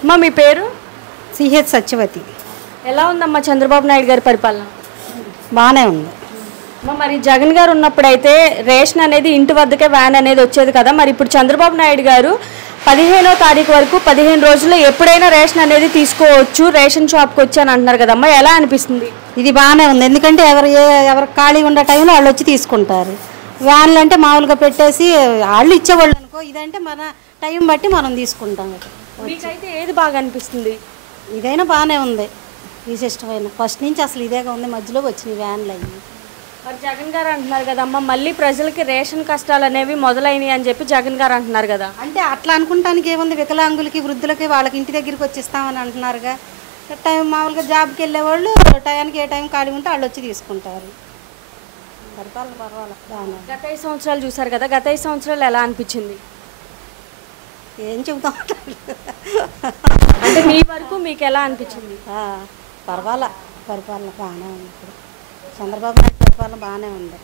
అమ్మా మీ పేరు? సిహెచ్ సత్యవతి. ఎలా ఉందమ్మా చంద్రబాబు నాయుడు గారి పరిపాలన? బాగానే ఉంది. అమ్మా మరి జగన్ గారు ఉన్నప్పుడైతే రేషన్ అనేది ఇంటి వద్దకే వ్యాన్ అనేది వచ్చేది కదా, మరి ఇప్పుడు చంద్రబాబు నాయుడు గారు 15వ తారీఖు వరకు 15 రోజుల్లో ఎప్పుడైనా రేషన్ అనేది తీసుకోవచ్చు, రేషన్ షాప్కి వచ్చి అని అంటున్నారు కదమ్మా, ఎలా అనిపిస్తుంది? ఇది బాగానే ఉంది. ఎందుకంటే ఎవరు ఖాళీ ఉండే టైంలో వాళ్ళు వచ్చి తీసుకుంటారు. వ్యాన్లు అంటే మామూలుగా పెట్టేసి వాళ్ళు ఇచ్చేవాళ్ళు అనుకో, ఇదంటే మన టైం బట్టి మనం తీసుకుంటాం. మీకైతే ఏది బాగా అనిపిస్తుంది? ఇదైనా బాగానే ఉంది. ఈ సిస్టమ్ అయినా ఫస్ట్ నుంచి అసలు ఇదేగా ఉంది, మధ్యలో వచ్చినాయి వ్యాన్లు అయ్యి. మరి జగన్ గారు అంటున్నారు కదమ్మా, మళ్ళీ ప్రజలకి రేషన్ కష్టాలు అనేవి మొదలైనవి అని చెప్పి జగన్ గారు అంటున్నారు కదా. అంటే అట్లా అనుకుంటానికి ఏముంది, వికలాంగులకి వృద్ధులకి వాళ్ళకి ఇంటి దగ్గరికి వచ్చిస్తామని అంటున్నారుగా. టైం మామూలుగా జాబ్కి వెళ్ళేవాళ్ళు టైంకి ఏ టైం ఖాళీ ఉంటే వాళ్ళు వచ్చి తీసుకుంటారు. పరిపాలన పర్వాలేదు బాగానే. గత 5 సంవత్సరాలు చూసారు కదా, గత 5 సంవత్సరాలు ఎలా అనిపించింది? ఏం చెబుతాం అంటే మీ వరకు మీకు ఎలా అనిపించింది? పర్వాలా, పరిపాలన బాగానే ఉంది. ఇప్పుడు చంద్రబాబు నాయుడు పరిపాలన బాగానే ఉంది.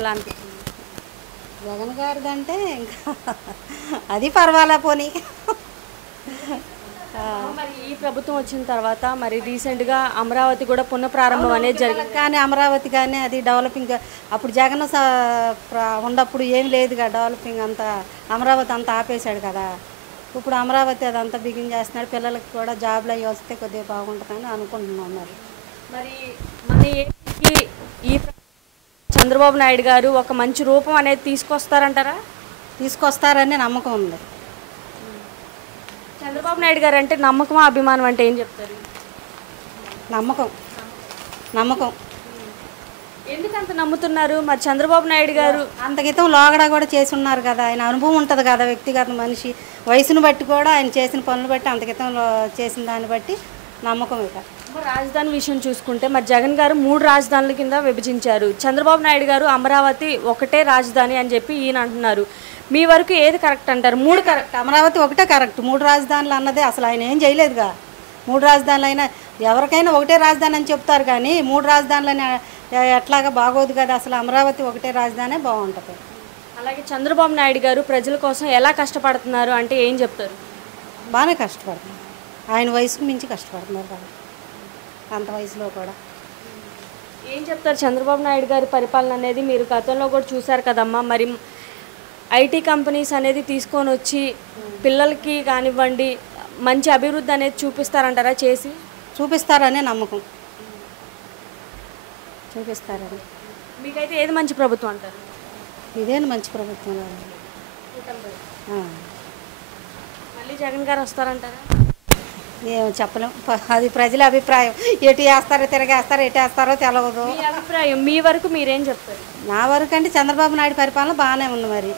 ఎలా అనిపించింది? జగన్ గారిదంటే ఇంకా అది పర్వాలా పోనీ. మరి ఈ ప్రభుత్వం వచ్చిన తర్వాత మరి రీసెంట్గా అమరావతి కూడా పునఃప్రారంభం అనేది జరిగింది. కానీ అమరావతి కానీ అది డెవలపింగ్ అప్పుడు జగన్ ఉన్నప్పుడు ఏం లేదుగా, డెవలపింగ్ అంతా అమరావతి అంతా ఆపేశాడు కదా. ఇప్పుడు అమరావతి అదంతా బిగిన్ చేస్తున్నాడు. పిల్లలకి కూడా జాబ్లు అవి వస్తే కొద్దిగా బాగుంటుందని అనుకుంటున్నాం. మరి మన ఏపీకి ఈ చంద్రబాబు నాయుడు గారు ఒక మంచి రూపం అనేది తీసుకొస్తారంటారా? తీసుకొస్తారని నమ్మకం ఉంది. చంద్రబాబు నాయుడు గారు అంటే నమ్మకమా అభిమానం అంటే ఏం చెప్తారు? నమ్మకం. నమ్మకం. ఎందుకంత నమ్ముతున్నారు? మరి చంద్రబాబు నాయుడు గారు అంత క్రితం లోగడా కూడా చేసి ఉన్నారు కదా, ఆయన అనుభవం ఉంటుంది కదా, వ్యక్తిగత మనిషి వయసును బట్టి కూడా ఆయన చేసిన పనులు బట్టి అంత క్రితం చేసిన దాన్ని బట్టి నమ్మకం. ఇక రాజధాని విషయం చూసుకుంటే మరి జగన్ గారు 3 రాజధానుల కింద విభజించారు, చంద్రబాబు నాయుడు గారు అమరావతి ఒకటే రాజధాని అని చెప్పి ఈయన అంటున్నారు. మీ వరకు ఏది కరెక్ట్ అంటారు? 3 కరెక్ట్, అమరావతి ఒకటే కరెక్ట్. 3 రాజధానులు అన్నదే అసలు ఆయన ఏం చేయలేదుగా. 3 రాజధానులు అయినా ఎవరికైనా ఒకటే రాజధాని అని చెప్తారు, కానీ 3 రాజధానులని ఎట్లాగా బాగోదు కదా. అసలు అమరావతి ఒకటే రాజధానే బాగుంటుంది. అలాగే చంద్రబాబు నాయుడు గారు ప్రజల కోసం ఎలా కష్టపడుతున్నారు అంటే ఏం చెప్తారు? బాగానే కష్టపడుతున్నారు. ఆయన వయసుకు మించి కష్టపడుతున్నారు కదా, అంత వయసులో కూడా. ఏం చెప్తారు చంద్రబాబు నాయుడు గారి పరిపాలన అనేది? మీరు గతంలో కూడా చూశారు కదమ్మా, మరి ఐటీ కంపెనీస్ అనేది తీసుకొని వచ్చి పిల్లలకి కానివ్వండి మంచి అభివృద్ధి అనేది చూపిస్తారంటారా? చేసి చూపిస్తారనే నమ్మకం. చూపిస్తారని. మీకైతే ఏది మంచి ప్రభుత్వం అంటారు? ఇదేనా మంచి ప్రభుత్వం. మళ్ళీ జగన్ గారు వస్తారంటారా? ఏమో చెప్పలేం, అది ప్రజల అభిప్రాయం. ఎటు వేస్తారో తిరగేస్తారో ఎటు వేస్తారో తెలియదు. మీ అభిప్రాయం, మీ వరకు మీరేం చెప్తారు? నా వరకు అంటే చంద్రబాబు నాయుడు పరిపాలన బాగానే ఉంది. మరి